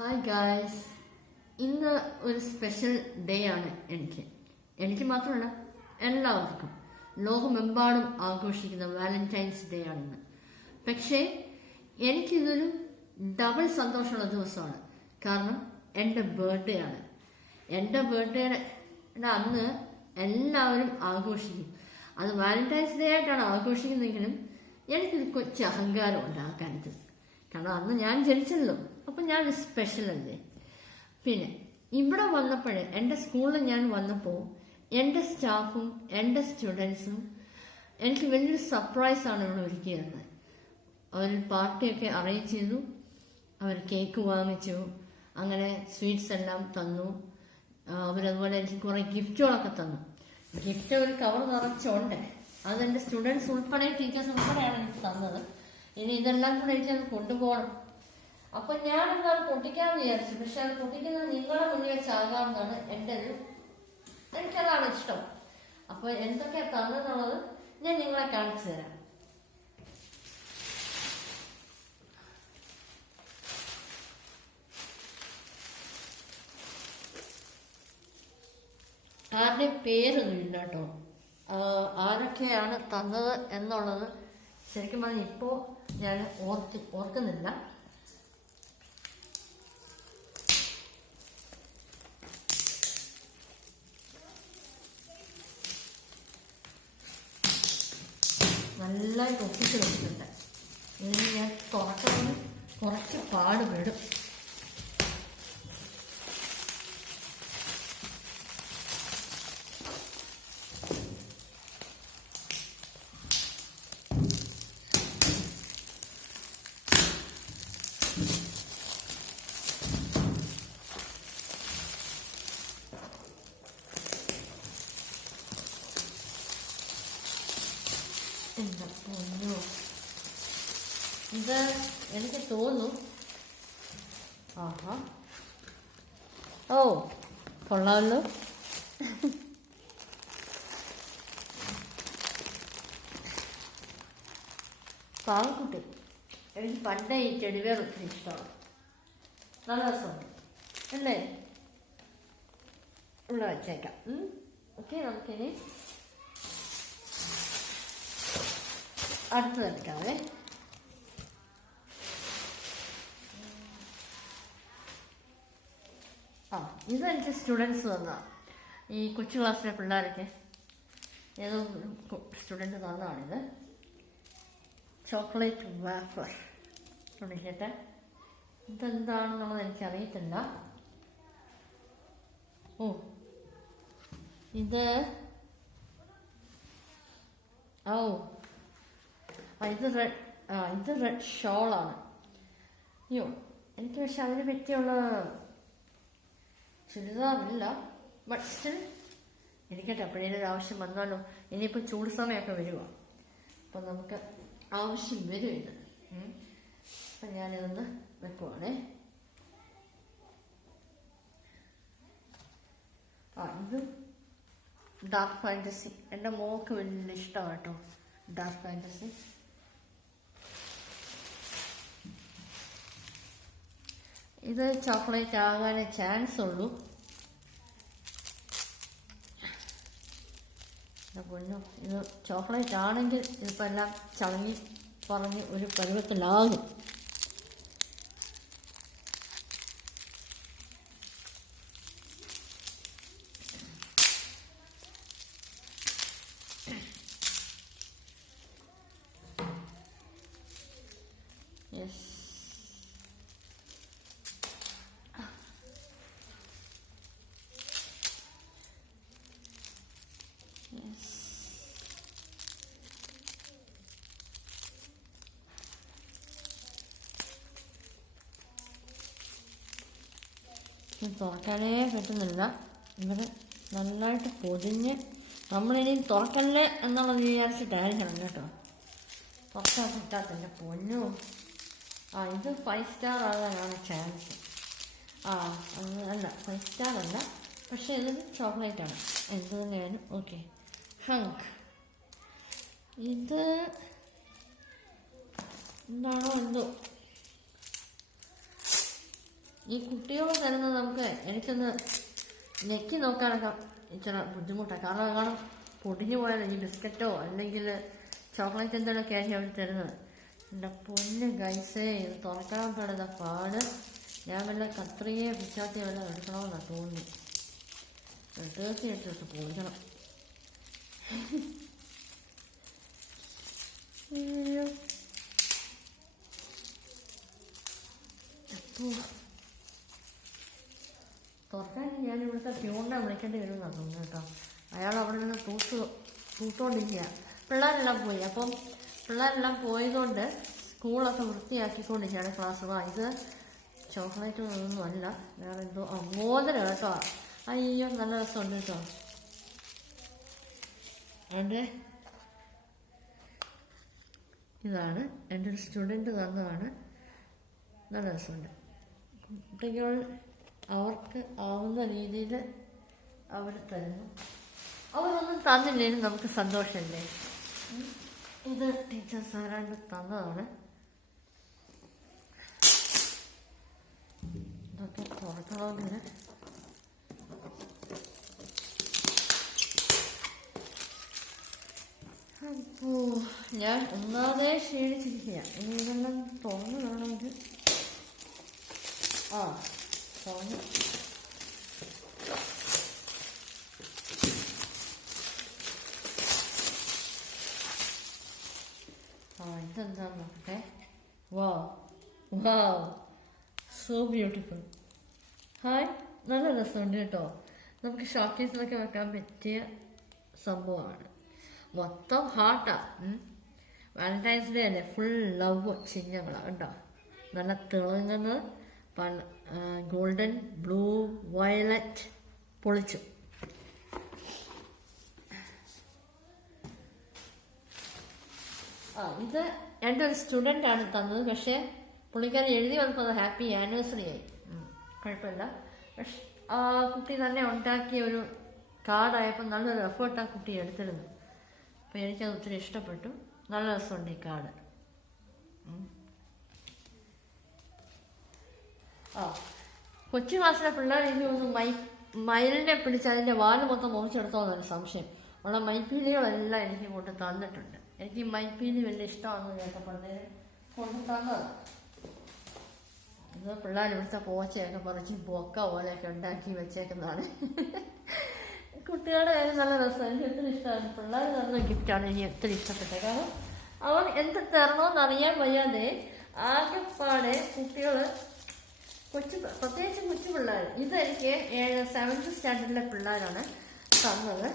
Hi guys, ഇന്ന് ഒരു special day ആണ് എനിക്ക് മാത്രമല്ല എല്ലാവർക്കും ലോകമെമ്പാടും ആഘോഷിക്കുന്ന വാലന്റൈൻസ് ഡേ ആണ് ഇന്ന്. പക്ഷേ എനിക്കിതൊരു ഡബിൾ സന്തോഷമുള്ള ദിവസമാണ്. കാരണം എൻ്റെ ബർത്ത്ഡേ ആണ്. എൻ്റെ ബർത്ത്ഡേയുടെ അന്ന് എല്ലാവരും ആഘോഷിക്കും. അത് വാലന്റൈൻസ് ഡേ ആയിട്ടാണ് ആഘോഷിക്കുന്നതെങ്കിലും എനിക്കൊരു കൊച്ചു അഹങ്കാരമുണ്ട് ആ കാര്യത്തിൽ. കാരണം അന്ന് ഞാൻ ജനിച്ചല്ലോ, അപ്പം ഞാൻ സ്പെഷ്യൽ അല്ലേ. പിന്നെ ഇവിടെ വന്നപ്പോഴേ എൻ്റെ സ്കൂളിൽ ഞാൻ വന്നപ്പോൾ എൻ്റെ സ്റ്റാഫും എൻ്റെ സ്റ്റുഡൻസും എനിക്ക് വലിയൊരു സർപ്രൈസാണ് ഇവിടെ ഒരുക്കിയിരുന്നത്. അവർ പാർട്ടിയൊക്കെ അറേഞ്ച് ചെയ്തു, അവർ കേക്ക് വാങ്ങിച്ചു, അങ്ങനെ സ്വീറ്റ്സ് എല്ലാം തന്നു. അവരതുപോലെ എനിക്ക് കുറേ ഗിഫ്റ്റുകളൊക്കെ തന്നു. ഗിഫ്റ്റ് ഒരു കവർ നിറച്ചുണ്ട്. അതെൻ്റെ സ്റ്റുഡൻസ് ഉൾപ്പെടെ ടീച്ചേഴ്സ് ഉൾപ്പെടെയാണ് എനിക്ക് തന്നത്. ഇനി ഇതെല്ലാം കൂടെ എനിക്കത് കൊണ്ടുപോകണം. അപ്പം ഞാനെന്താണ് പൊട്ടിക്കാമെന്ന് വിചാരിച്ചു. പക്ഷെ അത് പൊട്ടിക്കുന്നത് നിങ്ങളുടെ മുന്നിൽ വെച്ചാകാമെന്നാണ് എനിക്കതാണ് ഇഷ്ടം. അപ്പോൾ എന്തൊക്കെയാണ് തന്നെന്നുള്ളത് ഞാൻ നിങ്ങളെ കാണിച്ചു തരാം. ആരുടെ പേരൊന്നും ഇല്ല കേട്ടോ. ആരൊക്കെയാണ് തന്നത് എന്നുള്ളത് ശരിക്കും പറഞ്ഞാൽ ഇപ്പോൾ ഞാൻ ഓർക്കുന്നില്ല. നല്ലതായിട്ട് ഒപ്പിച്ച് വെച്ചിട്ടുണ്ട്. ഇതിന് ഞാൻ തുറക്കുന്നത് കുറച്ച് പാടുപെടും. ഇത് എനിക്ക് തോന്നുന്നു, ആഹാ, ഓ കൊള്ളാമല്ലോ. പാവക്കുട്ടി, എനിക്ക് പണ്ടേ ഈ ചെടിവേർ ഒത്തിരി ഇഷ്ടമാണ്. നല്ല രസമാണ് അല്ലേ? ഇവിടെ വെച്ചേക്കാം. ഓക്കെ, നമുക്കിനി അടുത്ത് വെക്കാവേ. ഇത് എനിക്ക് സ്റ്റുഡൻസ് തന്നതാണ്. ഈ കൊച്ചു ക്ലാസ്സിലെ പിള്ളേരൊക്കെ ഏതോ സ്റ്റുഡൻറ്റ് തന്നതാണിത്. ചോക്ലേറ്റ് വാഫർ ഉണ്ടിക്കട്ടെ. ഇതെന്താണെന്നുള്ളത് എനിക്കറിയത്തില്ല. ഓ, ഇത് ഇത് റെഡ് ഷോളാണ്. അയ്യോ, എനിക്ക് പക്ഷെ അതിന് പറ്റിയുള്ള ചുരിദാറില്ല. ബട്ട് സ്റ്റിൽ എനിക്കട്ടെ, അപ്പോഴേലും ഒരു ആവശ്യം വന്നാലോ. ഇനിയിപ്പോൾ ചൂട് സമയമൊക്കെ വരുമോ, അപ്പം നമുക്ക് ആവശ്യം വരുന്നുണ്ട്. അപ്പം ഞാനിതൊന്ന് വെക്കുവാണേ. ഇത് ഡാർക്ക് ഫാൻറ്റസി. എൻ്റെ മോൾക്ക് വലിയ ഇഷ്ടമാണ് കേട്ടോ ഡാർക്ക് ഫാൻറ്റസി. ഇത് ചോക്ലേറ്റ് ആകാനേ ചാൻസ് ഉള്ളൂ. പൊന്നു, ഇത് ചോക്ലേറ്റ് ആണെങ്കിൽ ഇതിപ്പോൾ എല്ലാം ചളങ്ങി പറഞ്ഞ് ഒരു പരുവത്തിലാകും. യെസ്, തുറക്കാനേ പറ്റുന്നില്ല. ഇവിടെ നന്നായിട്ട് പൊതിഞ്ഞ് നമ്മളിനി തുറക്കല്ലേ എന്നുള്ളത് വിചാരിച്ചിട്ടായിരിക്കണം കേട്ടോ. തുറക്കാൻ പറ്റാത്തില്ല പൊന്നു. ഇത് 5 സ്റ്റാർ ആകാനാണ് ചാൻസ്. അല്ല 5 സ്റ്റാർ അല്ല, പക്ഷേ ഇത് ചോക്ലേറ്റാണ്. എന്ത് തന്നെയായാലും ഓക്കെ. ഹങ്ക്, ഇത് എന്താണോ എന്തോ. ഈ കുട്ടികൾ തരുന്നത് നമുക്ക് എനിക്കൊന്ന് നെക്കി നോക്കാനൊക്കെ ഇച്ചിരി ബുദ്ധിമുട്ടാണ്. കാരണം പൊടിഞ്ഞു പോയാൽ ഈ ബിസ്ക്കറ്റോ അല്ലെങ്കിൽ ചോക്ലേറ്റ് എന്തെങ്കിലുമൊക്കെ ആയിരിക്കും അവർ തരുന്നത്. എൻ്റെ പൊന്ന് ഗൈസേ, ഇത് തുറക്കാൻ പെടുന്ന പാട്. ഞാൻ വല്ല കത്രികയെ പിച്ചാത്തി വല്ല എടുക്കണമെന്നാണ് തോന്നുന്നു. തീർച്ചയായിട്ടും പൊളിക്കണം. തുറക്കാൻ ഞാൻ ഇവിടുത്തെ പ്യൂണിനെ വിളിക്കേണ്ടി വരുമെന്നാണ് തോന്നുന്നു കേട്ടോ. അയാൾ അവിടെ നിന്ന് തൂത്തോണ്ടിരിക്കുക. പിള്ളേരെല്ലാം പോയി. അപ്പം പിള്ളേരെല്ലാം പോയതുകൊണ്ട് സ്കൂളൊക്കെ വൃത്തിയാക്കിക്കൊണ്ടിരിക്കുകയാണ് ക്ലാസ് റൂം. ഇത് ചോക്ലേറ്റ് ഒന്നും അല്ല, വേറെ എന്തോ മോതിരം കേട്ടോ. അയ്യോ നല്ല രസമുണ്ട് കേട്ടോ. അതുകൊണ്ട് ഇതാണ് എൻ്റെ ഒരു സ്റ്റുഡൻറ്റ് തന്നതാണ്. നല്ല രസമുണ്ട്. കുട്ടികൾ അവർക്ക് ആവുന്ന രീതിയിൽ അവർ തരുന്നു. അവരൊന്നും തന്നില്ലേലും നമുക്ക് സന്തോഷമല്ലേ. ഇത് ടീച്ചേഴ്സ് ആരാണ്ട് തന്നതാണ്. ഇതൊക്കെ തുറക്കണമെങ്കിൽ അപ്പോൾ ഞാൻ ഒന്നാമതേ ക്ഷീണിച്ചിരിക്കുക. ഇനി ഇതെല്ലാം തുറന്നു വേണമെങ്കിൽ തുറന്നു. ഇതെന്താന്ന് നോക്കട്ടെ. വാവ് സോ ബ്യൂട്ടിഫുൾ. ഹായ്, നല്ല രസമുണ്ട് കേട്ടോ. നമുക്ക് ഷോക്കേസിലൊക്കെ വെക്കാൻ പറ്റിയ സംഭവമാണ്. മൊത്തം ഹാർട്ടാണ്. വാലന്റൈൻസ് ഡേ അല്ലേ, ഫുൾ ലവ് ചിഹ്നങ്ങളാണ് കേട്ടോ. നല്ല തിളങ്ങുന്നത് ഗോൾഡൻ, ബ്ലൂ, വയലറ്റ്. പൊളിച്ചു. ഇത് എൻ്റെ ഒരു സ്റ്റുഡൻ്റാണ് തന്നത്. പക്ഷേ പുള്ളിക്കാരൻ എഴുതി വന്നപ്പോൾ അത് ഹാപ്പി ആനിവേഴ്സറി ആയി. കുഴപ്പമില്ല. പക്ഷെ ആ കുട്ടി തന്നെ ഉണ്ടാക്കിയ ഒരു കാർഡായപ്പോൾ നല്ലൊരു എഫേർട്ട് ആ കുട്ടി എടുത്തിരുന്നു. അപ്പോൾ എനിക്കത് ഒത്തിരി ഇഷ്ടപ്പെട്ടു. നല്ല രസമുണ്ട് ഈ കാർഡ്. കൊച്ചു ക്ലാസ്സിലെ പിള്ളേർ എനിക്ക് തോന്നുന്നു മയിലിനെ പിടിച്ച് അതിൻ്റെ വാല് മൊത്തം മുറിച്ചെടുത്തോന്നൊരു സംശയം. ഉള്ള മൈപ്പീലികളെല്ലാം എനിക്ക് കൊണ്ട് തന്നിട്ടുണ്ട്. എനിക്ക് മൈപ്പീലി വലിയ ഇഷ്ടമാണെന്ന് കേട്ടപ്പോഴത്തേന് കൊണ്ട് തന്നത്. ഇത് പിള്ളേർ ഇവിടുത്തെ പോച്ചയൊക്കെ പറിച്ച് ബൊക്ക പോലെയൊക്കെ ഉണ്ടാക്കി വെച്ചേക്കുന്നതാണ്. കുട്ടികളുടെ കാര്യം നല്ല രസം. എനിക്ക് ഒത്തിരി ഇഷ്ടമാണ്. പിള്ളേർ തന്ന ഗിഫ്റ്റാണ് എനിക്ക് ഒത്തിരി ഇഷ്ടപ്പെട്ടത്. കാരണം അവർ എന്ത് തരണമെന്ന് അറിയാൻ വയ്യാതെ ആകെപ്പാടെ കുട്ടികൾ പ്രത്യേകിച്ച് കൊച്ചു പിള്ളേർ. ഇതെനിക്ക് 7th സ്റ്റാൻഡേർഡിലെ പിള്ളേരാണ് തന്നത്.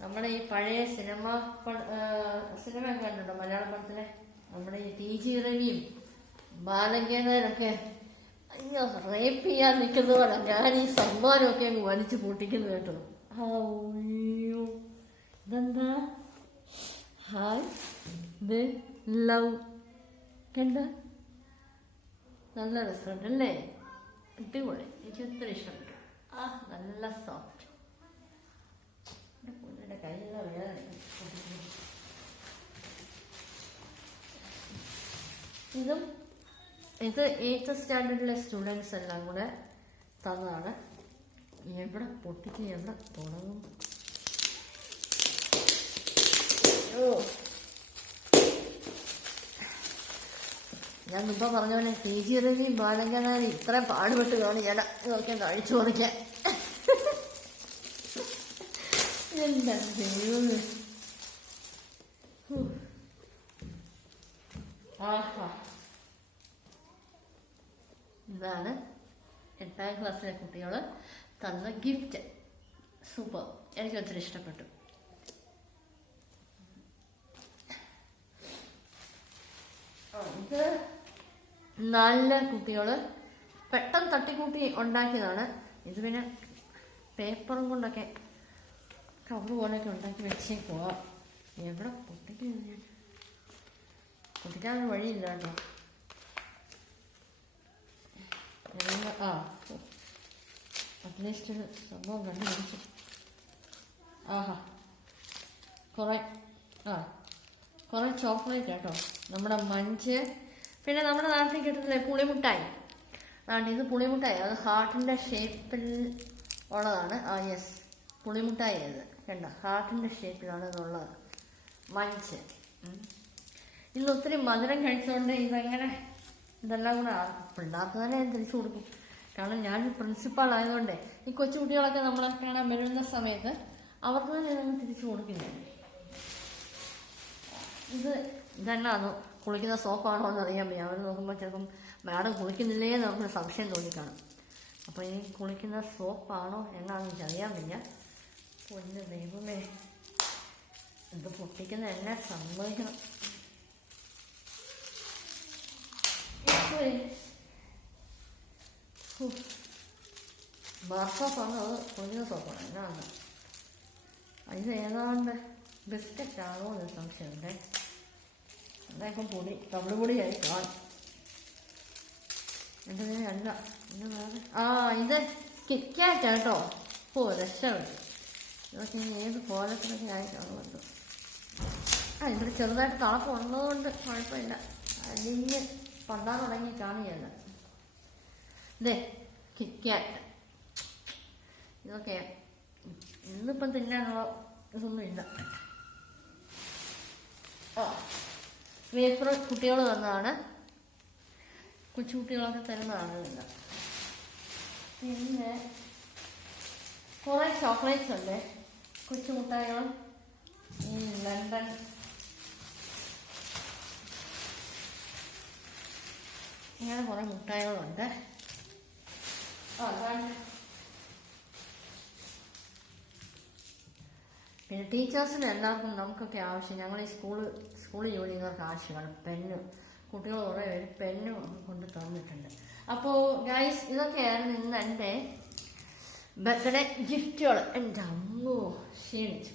നമ്മുടെ ഈ പഴയ സിനിമ കണ്ടുണ്ടോ മലയാള പടത്തിലെ? നമ്മുടെ ഈ TG രവിയും ബാലങ്കേന്ദ്രനൊക്കെ അയ്യോ റേപ്പ് ചെയ്യാൻ നിൽക്കുന്ന പോലെ ഞാൻ ഈ സമ്മാനമൊക്കെ അങ്ങ് വലിച്ചു പൊട്ടിക്കുന്നു കേട്ടോ. അയ്യോ ഇതെന്താ? ഹായ് ലവ് കണ്ട നല്ല രസമുണ്ടല്ലേ? അടിപൊളി. എനിക്ക് ഒത്തിരി ഇഷ്ടപ്പെട്ടു. നല്ല സോഫ്റ്റ്. പുള്ളിയുടെ കയ്യിലുള്ള വേദന. ഇത് 8th സ്റ്റാൻഡേർഡിലെ സ്റ്റുഡൻസ് എല്ലാം കൂടെ തന്നതാണ്. എവിടെ പൊട്ടിക്ക് എവിടെ തുടങ്ങും? ഞാൻ മുമ്പ് പറഞ്ഞ പോലെ TG രവിയും ബാലങ്കനാരി ഇത്രയും പാടുപെട്ട് കാണും ഞാൻ നോക്കിയാൽ കഴിച്ചു കൊടുക്കാൻ. എന്താ ദൈവമേ. ഇതാണ് 8th ക്ലാസ്സിലെ കുട്ടികൾ തന്ന ഗിഫ്റ്റ്. സൂപ്പർ. എനിക്ക് ഒത്തിരി ഇഷ്ടപ്പെട്ടു. ഇത് 4 കുട്ടികൾ പെട്ടെന്ന് തട്ടിക്കൂട്ടി ഉണ്ടാക്കിയതാണ്. ഇത് പിന്നെ പേപ്പറും കൊണ്ടൊക്കെ കവർ പോലെയൊക്കെ ഉണ്ടാക്കി വെച്ചേക്കുക. എവിടെ പൊട്ടിക്കാൻ പൊട്ടിക്കാനൊരു വഴിയില്ല കേട്ടോ. അറ്റ്ലീസ്റ്റ് ഒരു സംഭവം കണ്ടുപിടിച്ചു. ആഹാ, കുറേ കുറേ ചോക്ലേറ്റ് കേട്ടോ, നമ്മുടെ മഞ്ച്. പിന്നെ നമ്മുടെ നാട്ടിൽ കിട്ടുന്നില്ലേ പുളിമുട്ടായി, ഇത് പുളിമുട്ടായി. അത് ഹാർട്ടിൻ്റെ ഷേപ്പിൽ ഉള്ളതാണ്. യെസ്, പുളിമുട്ടായി. അത് കണ്ട, ഹാർട്ടിൻ്റെ ഷേപ്പിലാണ് ഇതുള്ളത്, മഞ്ച്. ഇന്ന് ഒത്തിരി മധുരം കഴിച്ചുകൊണ്ട് ഇതെല്ലാം കൂടെ പിള്ളേർക്ക് തന്നെ ഞാൻ തിരിച്ചു കൊടുക്കും. കാരണം ഞാൻ പ്രിൻസിപ്പാൾ ആയതുകൊണ്ട് ഈ കൊച്ചു കുട്ടികളൊക്കെ നമ്മളെ കാണാൻ വരുന്ന സമയത്ത് അവർക്ക് തന്നെ ഞാൻ തിരിച്ചു കൊടുക്കുന്നത്. ഇതെന്നാണോ, കുളിക്കുന്ന സോപ്പാണോ എന്ന് അറിയാൻ വയ്യ. അവർ നോക്കുമ്പോൾ ചിലപ്പം മാഡം കുളിക്കുന്നില്ലേ എന്ന് നമുക്ക് സംശയം തോന്നിക്കാണും. അപ്പോൾ ഈ കുളിക്കുന്ന സോപ്പാണോ എന്നാണെന്ന് എനിക്ക് അറിയാൻ വയ്യ. പൊന്ന് ദൈവമേ, ഇത് പൊട്ടിക്കുന്ന എന്നെ സമ്മതിക്കണം. ബാർ സോപ്പാണോ അത് കുളിക്കുന്ന സോപ്പാണോ എന്നാണ്? ഇത് ഏതാണ്ട് ബിസ്ക്കറ്റാണോ എന്ന് സംശയമുണ്ട്. എന്തായാലും പൊടി, തവിടുപൊടിയായി കാണും. എൻ്റെ അല്ല, ഇത് കിറ്റ്കാറ്റ് കേട്ടോ. രക്ഷപ്പെട്ടു. ഇതൊക്കെ ഇനി ഏത് കോലത്തിലൊക്കെ ആയി കാണുമല്ലോ. ഇവിടെ ചെറുതായിട്ട് തളപ്പ് ഉള്ളതുകൊണ്ട് കുഴപ്പമില്ല. അലിഞ്ഞ് പണ്ടാൻ തുടങ്ങി കാണുകയല്ല. കിറ്റ്കാറ്റ് ഇതൊക്കെ ഇന്നിപ്പം തിന്നാനുള്ള ഇതൊന്നും ഇല്ല. വേഫർ കുട്ടികൾ തന്നതാണ്, കൊച്ചുകുട്ടികളൊക്കെ തരുന്നതാണ് ഇല്ല. പിന്നെ കുറേ ചോക്ലേറ്റ്സ് ഉണ്ട്, കൊച്ചു മുട്ടായികൾ. ഈ ലണ്ടൻ ഇങ്ങനെ കുറേ മുട്ടായികളുണ്ട്. പിന്നെ ടീച്ചേഴ്സിന് എല്ലാവർക്കും നമുക്കൊക്കെ ആവശ്യം, ഞങ്ങൾ ഈ സ്കൂളിൽ ജോലി ചെയ്യുന്നവർക്ക് ആവശ്യമാണ് പെന്ന്. കുട്ടികൾ കുറേ പേര് പെന്ന് കൊണ്ട് തന്നിട്ടുണ്ട്. അപ്പോൾ ഗൈസ്, ഇതൊക്കെയായിരുന്നു ഇന്ന് എൻ്റെ ബർത്ത്ഡേ ഗിഫ്റ്റുകൾ. എൻ്റെ അമ്മോ, ക്ഷീണിച്ചു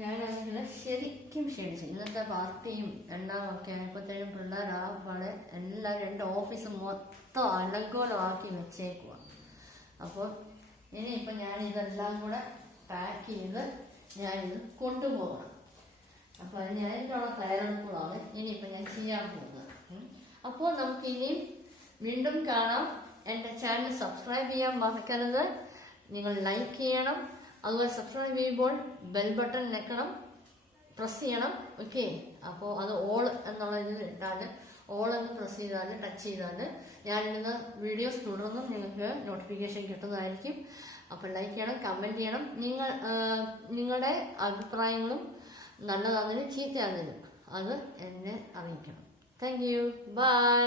ഞാനാണെങ്കിൽ, ശരിക്കും ക്ഷീണിച്ചു. ഇന്നത്തെ പാർട്ടിയും എല്ലാം ഒക്കെ ആയപ്പോഴത്തേനും പിള്ളേരാകപ്പാടെ എല്ലാവരും എൻ്റെ ഓഫീസ് മൊത്തം അലങ്കോലമാക്കി വെച്ചേക്കുക. അപ്പോൾ ഇനിയിപ്പോൾ ഞാനിതെല്ലാം കൂടെ പാക്ക് ചെയ്ത് ഞാനിത് കൊണ്ടുപോകണം. അപ്പോൾ അതിന് അതിനുള്ള തയ്യാറെടുപ്പുകളാണ് ഇനിയിപ്പോൾ ഞാൻ ചെയ്യാൻ പോകുന്നത്. അപ്പോൾ നമുക്കിനിയും വീണ്ടും കാണാം. എൻ്റെ ചാനൽ സബ്സ്ക്രൈബ് ചെയ്യാൻ മറക്കരുത്. നിങ്ങൾ ലൈക്ക് ചെയ്യണം. അതുപോലെ സബ്സ്ക്രൈബ് ചെയ്യുമ്പോൾ ബെൽ ബട്ടൺ ഞെക്കണം, പ്രസ് ചെയ്യണം. ഓക്കെ, അപ്പോൾ അത് ഓൾ എന്നുള്ള ഇതിൽ ഇട്ടാൽ, ഓൾ എന്ന് പ്രസ് ചെയ്താൽ, ടച്ച് ചെയ്താൽ ഞാനിടുന്ന വീഡിയോസ് തുടർന്നും നിങ്ങൾക്ക് നോട്ടിഫിക്കേഷൻ കിട്ടുന്നതായിരിക്കും. അപ്പോൾ ലൈക്ക് ചെയ്യണം, കമൻറ്റ് ചെയ്യണം. നിങ്ങളുടെ അഭിപ്രായങ്ങളും നല്ലതാണെങ്കിലും ചീത്തയാണെങ്കിലും അത് എന്നെ അറിയിക്കണം. Thank you, by.